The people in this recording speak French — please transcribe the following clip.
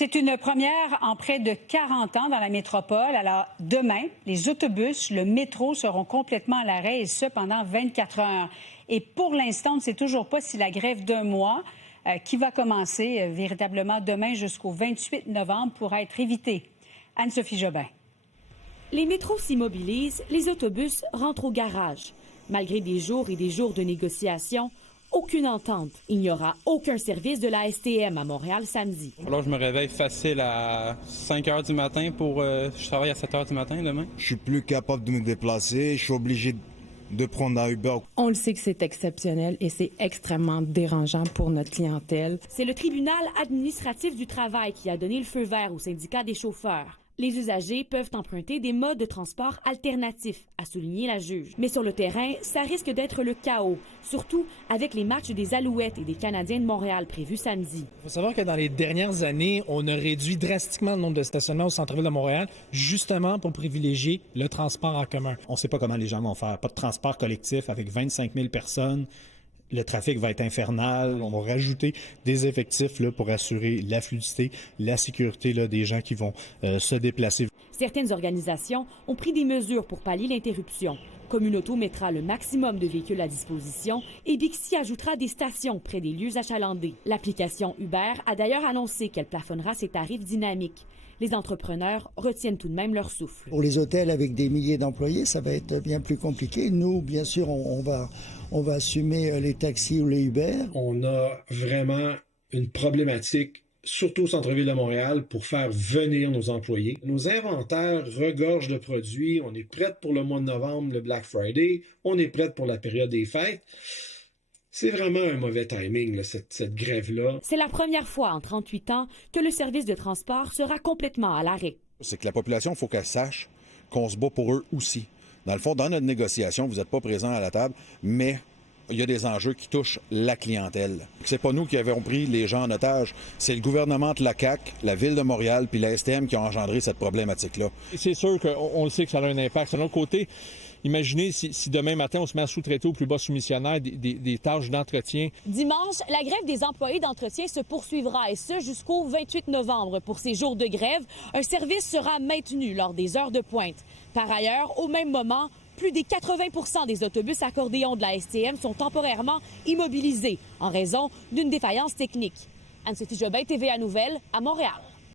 C'est une première en près de 40 ans dans la métropole. Alors, demain, les autobus, le métro seront complètement à l'arrêt et ce, pendant 24 heures. Et pour l'instant, on ne sait toujours pas si la grève d'un mois, qui va commencer véritablement demain jusqu'au 28 novembre, pourra être évitée. Anne-Sophie Jobin. Les métros s'immobilisent, les autobus rentrent au garage. Malgré des jours et des jours de négociations, aucune entente. Il n'y aura aucun service de la STM à Montréal samedi. Alors, je me réveille facile à 5 h du matin pour... je travaille à 7 h du matin demain. Je suis plus capable de me déplacer. Je suis obligé de prendre un Uber. On le sait que c'est exceptionnel et c'est extrêmement dérangeant pour notre clientèle. C'est le tribunal administratif du travail qui a donné le feu vert au syndicat des chauffeurs. Les usagers peuvent emprunter des modes de transport alternatifs, a souligné la juge. Mais sur le terrain, ça risque d'être le chaos, surtout avec les matchs des Alouettes et des Canadiens de Montréal prévus samedi. Il faut savoir que dans les dernières années, on a réduit drastiquement le nombre de stationnements au centre-ville de Montréal, justement pour privilégier le transport en commun. On ne sait pas comment les gens vont faire. Pas de transport collectif avec 25 000 personnes. Le trafic va être infernal. On va rajouter des effectifs là, pour assurer la fluidité, la sécurité là, des gens qui vont se déplacer. Certaines organisations ont pris des mesures pour pallier l'interruption. Communauto mettra le maximum de véhicules à disposition et Bixi ajoutera des stations près des lieux achalandés. L'application Uber a d'ailleurs annoncé qu'elle plafonnera ses tarifs dynamiques. Les entrepreneurs retiennent tout de même leur souffle. Pour les hôtels avec des milliers d'employés, ça va être bien plus compliqué. Nous, bien sûr, on va assumer les taxis ou les Uber. On a vraiment une problématique, surtout au centre-ville de Montréal, pour faire venir nos employés. Nos inventaires regorgent de produits. On est prêts pour le mois de novembre, le Black Friday. On est prêts pour la période des fêtes. C'est vraiment un mauvais timing, là, cette grève-là. C'est la première fois en 38 ans que le service de transport sera complètement à l'arrêt. C'est que la population, il faut qu'elle sache qu'on se bat pour eux aussi. Dans le fond, dans notre négociation, vous n'êtes pas présents à la table, mais il y a des enjeux qui touchent la clientèle. C'est pas nous qui avons pris les gens en otage, c'est le gouvernement de la CAQ, la Ville de Montréal puis la STM qui ont engendré cette problématique-là. C'est sûr qu'on le sait que ça a un impact. De l'autre côté, imaginez si demain matin, on se met à sous-traiter au plus bas soumissionnaire des tâches d'entretien. Dimanche, la grève des employés d'entretien se poursuivra et ce jusqu'au 28 novembre. Pour ces jours de grève, un service sera maintenu lors des heures de pointe. Par ailleurs, au même moment, plus des 80 des autobus accordéons de la STM sont temporairement immobilisés en raison d'une défaillance technique. Anne-Sophie Jobin, TVA Nouvelles, à Montréal.